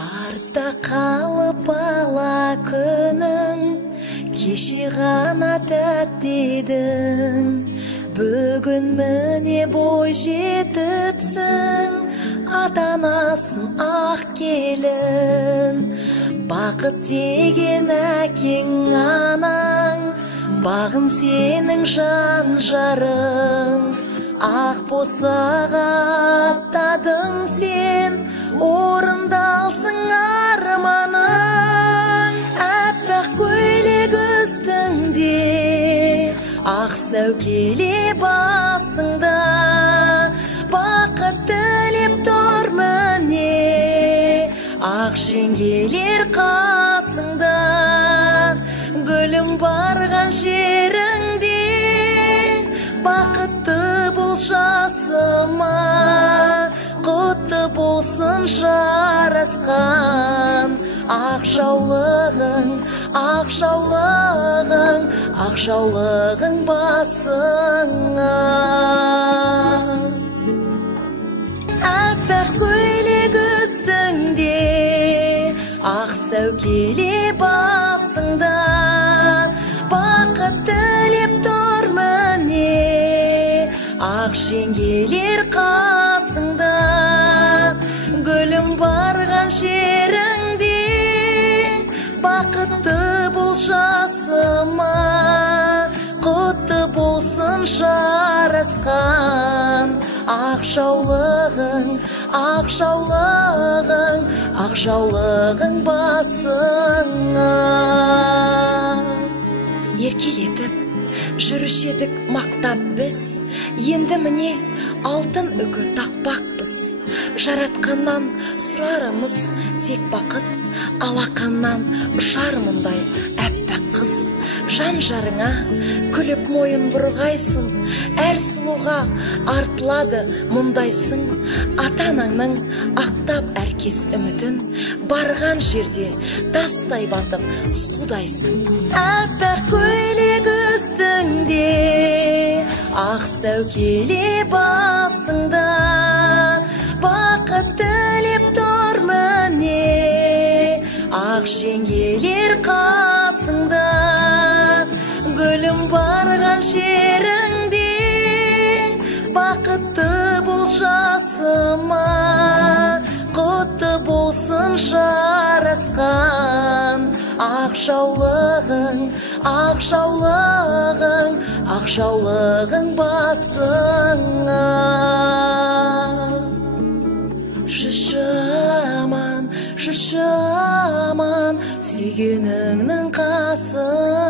Артта қалып бала күнің, кеше ғана тәтті едің. Бүгін міне бой жетіпсің, ата-анасын ақ келін. Бақыт деген әкең анаң, бағын сенің жан жарың. Ақ босаға аттадың сен, орындалсың арманың. Әппақ көйлек үстіңде, ақ сәукеле басыңда, бақыт тілеп тұр міне, ақ жеңгелер қасыңда. Гүлім барған жеріңде, бақытты бол жасыма, құтты болсын жарасқан. Ақ жаулығың, ақ жаулығың, ақ жаулығың басыңа. Әппақ көйлек үстіңде, ақ сәукеле басыңда, бақыт тілеп тұр міне, ақ жеңгелер қасыңда. Гүлім барған жеріңде, бақытты бол жасыма, құтты болсын жарасқан. Ақ жаулығың, ақ жаулығың, ақ жаулығың басыңа. Еркелетіп жүруші едік мақтап біз, енді міне алтын үкі тақпақпыз. Жаратқаннан сұрарымыз тек бақыт, алақаннан ұшар мұндай әппақ қыз. Жан жарыңа күліп мойын бұрғайсың, әр сұлуға артылады мұндайсың. Ата-анаңның ақтап әркез үмітін, барған жерде тастай батып судайсың. Әппақ көйлек үстіңде, ақ сәукеле басыңда, бақыт тілеп тұр міне, ақ жеңгелер қасыңда. Гүлім барған жеріңде, бақытты бол жасыма, құтты болсын жарасқан. Ақ жаулығың, ақ жаулығың, ақ жаулығың басыңа. Жүрші аман, сүйгеніңнің қасың.